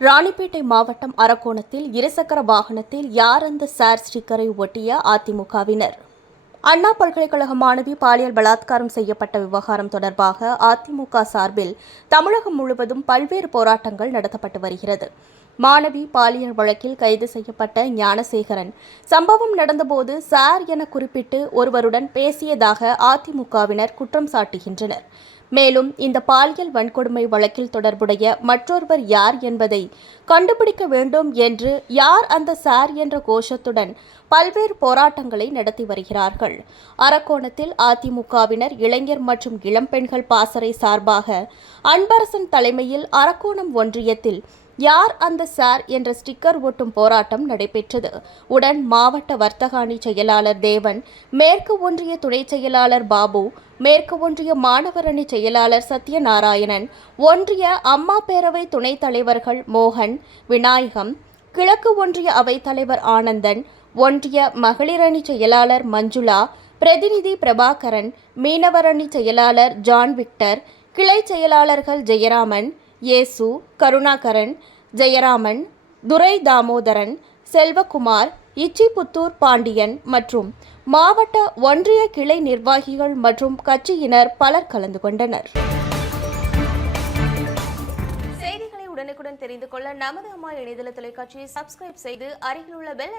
ராணிப்பேட்டை மாவட்டம் அரக்கோணத்தில் இருசக்கர வாகனத்தில் யார் அந்த சார் ஸ்டிக்கரை ஒட்டிய அதிமுகவினர்? அண்ணா பல்கலைக்கழக மாணவி பாலியல் பலாத்காரம் செய்யப்பட்ட விவகாரம் தொடர்பாக அதிமுக சார்பில் தமிழகம் முழுவதும் பல்வேறு போராட்டங்கள் நடத்தப்பட்டு வருகிறது. மாணவி பாலியல் வழக்கில் கைது செய்யப்பட்ட ஞானசேகரன். சம்பவம் நடந்தபோது சார் என குறிப்பிட்டு ஒருவருடன் பேசியதாக அதிமுகவினர் குற்றம் சாட்டுகின்றனர். மேலும் இந்த பாலியல் வன்கொடுமை வழக்கில் தொடர்புடைய மற்றொருவர் யார் என்பதை கண்டுபிடிக்க வேண்டும் என்று யார் அந்த சார் என்ற கோஷத்துடன் பல்வேறு போராட்டங்களை நடத்தி வருகிறார்கள். அரக்கோணத்தில் அதிமுகவினர் இளைஞர் மற்றும் இளம்பெண்கள் பாசறை சார்பாக அன்பரசன் தலைமையில் அரக்கோணம் ஒன்றியத்தில் யார் அந்த சார் என்ற ஸ்டிக்கர் ஒட்டும் போராட்டம் நடைபெற்றது. உடன் மாவட்ட வர்த்தக அணி செயலாளர் தேவன் மேற்கு ஒன்றிய துணை செயலாளர் பாபு மேற்கு ஒன்றிய மாணவர் அணி செயலாளர் சத்யநாராயணன் ஒன்றிய அம்மா பேரவை துணைத் தலைவர்கள் மோகன் விநாயகம் கிழக்கு ஒன்றிய அவைத்தலைவர் ஆனந்தன் ஒன்றிய மகளிர் செயலாளர் மஞ்சுளா பிரதிநிதி பிரபாகரன் மீனவரணி செயலாளர் ஜான் விக்டர் கிளை செயலாளர்கள் ஜெயராமன் இயேசு கருணாகரன் ஜெயராமன் துரை தாமோதரன் செல்வகுமார் இச்சிபுத்தூர் பாண்டியன் மற்றும் மாவட்ட ஒன்றிய கிளை நிர்வாகிகள் மற்றும் கட்சியினர் பலர் கலந்து கொண்டனர். செய்திகளை உடனுக்குடன் தெரிந்து கொள்ள நமது அம்மா இணையதள தொலைக்காட்சியை சப்ஸ்கிரைப் செய்து அருகிலுள்ள பெல்